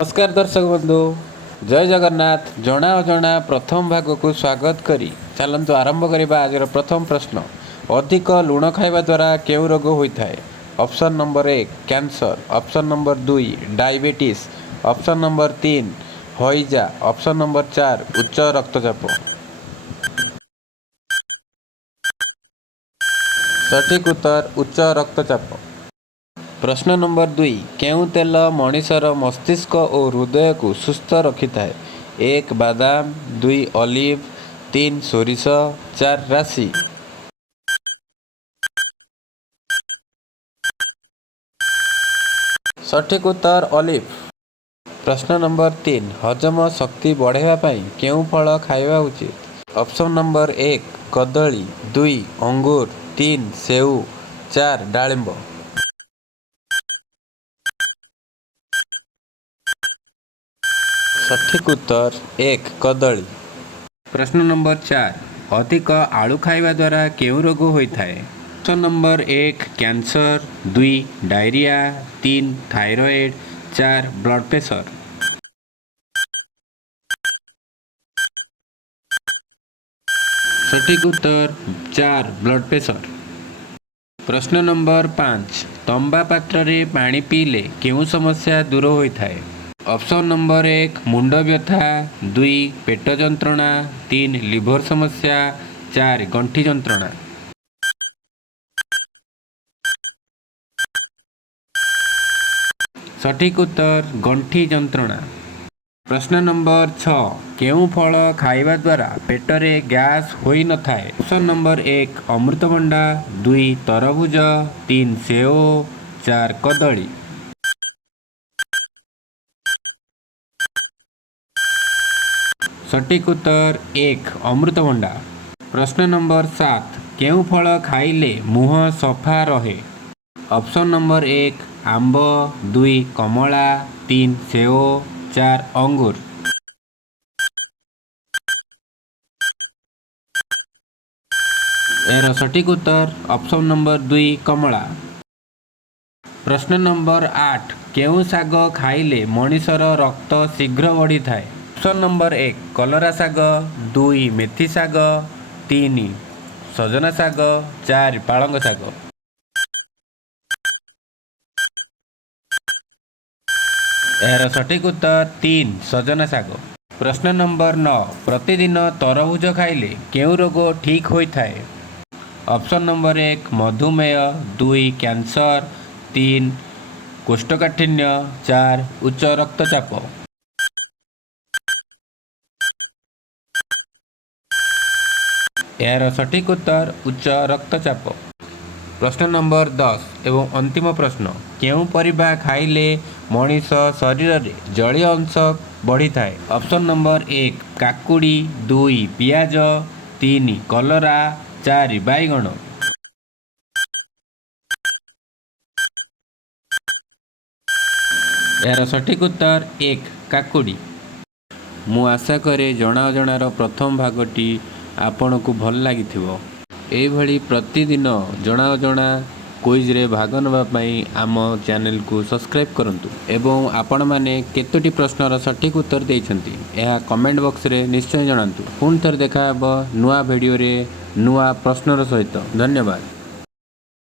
नमस्कार दर्शक बंधु, जय जगन्नाथ। जना अजना प्रथम भाग को स्वागत करी चलतु आरंभ करवा। आज प्रथम प्रश्न, अधिक लुण खाइबा द्वारा केउं रोग होता है? Option number 1 cancer, option number 2 diabetes, option number 3 हईजा, ऑप्शन नंबर 4 उच्च रक्तचाप। सठिक उत्तर उच्च रक्तचाप। प्रश्न नंबर 2, केउं तेल मनीषर मस्तिष्क और हृदय को सुस्थ रखि थाए? 1 बादाम, 2 ऑलिव, 3 सोरिष, 4 राशि। सठिक उत्तर ऑलिव। प्रश्न नंबर 3, हजम शक्ति बढ़ाइबा पई केउं फल खाइबा उचित? ऑप्शन नंबर 1 कदली, 2 अंगूर, 3 सेऊ, 4 डालिंब। सठिक उत्तर 1 कदली। प्रश्न नंबर 4, अधिक आलू खाइबा द्वारा केउं रोग होता है? Option number 1 cancer, 2 diarrhoea, 3 thyroid, 4 blood pressure. सठिक उत्तर 4 ब्लड प्रेशर। प्रश्न नंबर 5, तंबा पात्र रे पानी पीले केउं समस्या दूर होता है? ऑप्शन नंबर 1 मुंड व्यथा, 2 पेट जंत्रणा, 3 लिभर समस्या, 4 गंठी जंत्रणा। सठिक उत्तर गंठी जंत्रणा। प्रश्न नंबर 6, केउं फल खाइबा द्वारा पेटरे गैस होई न थाए? ऑप्शन नंबर 1 अमृतभंडा, 2 तरबुज, 3 सेओ, 4 कदली। सठिक उत्तर 1 अमृतभंडा। प्रश्न नंबर 7, केउं फल खाइले मुह सफा रहे? ऑप्शन नंबर 1 आंब, 2 कमला, 3 सेओ, 4 अंगूर। एହାର सठिक उत्तर ऑप्शन नंबर 2 कमला। प्रश्न नंबर 8, केउं शाग खाइले मनीषर रक्त शीघ्र बढ़ी थाए? ऑप्शन नंबर 1 कलरा शाग, 2 मेथी शाग, 3 सजना शाग, 4 पालंग शाग। एହାର सठिक उत्तर 3 सजना शाग। प्रश्न नंबर 9, प्रतिदिन तरबुज खाइले केउं रोग ठीक होता है? ऑप्शन नंबर 1 मधुमेह, 2 कैंसर, 3 कोष्ठकाठिन्य, 4 उच्च रक्तचाप। एହାର सठिक उत्तर उच्च रक्तचाप। प्रश्न नंबर 10 एवं अंतिम प्रश्न, केउं परिबा खाइले मनीष शरीर में जलीय अंश बढ़ी थाए? ऑप्शन नंबर 1 काकुड़ी, 2 पियाज, 3 कलरा, 4 बैगण। यार सठिक उत्तर 1 काकुड़ी। मु आशा करे जना अजणार प्रथम भागटी आपण को भल लगी। एभली प्रतिदिन जना अजना क्विज रे भाग नापी आम चैनल को सब्सक्राइब करंतु एवं आपण माने केतोटी प्रश्नर सठिक उत्तर देइछंती यह कमेंट बॉक्स रे निश्चय जणांतु। पुणी थर देखा नुआ वीडियो रे नुआ प्रश्नर सहित। धन्यवाद।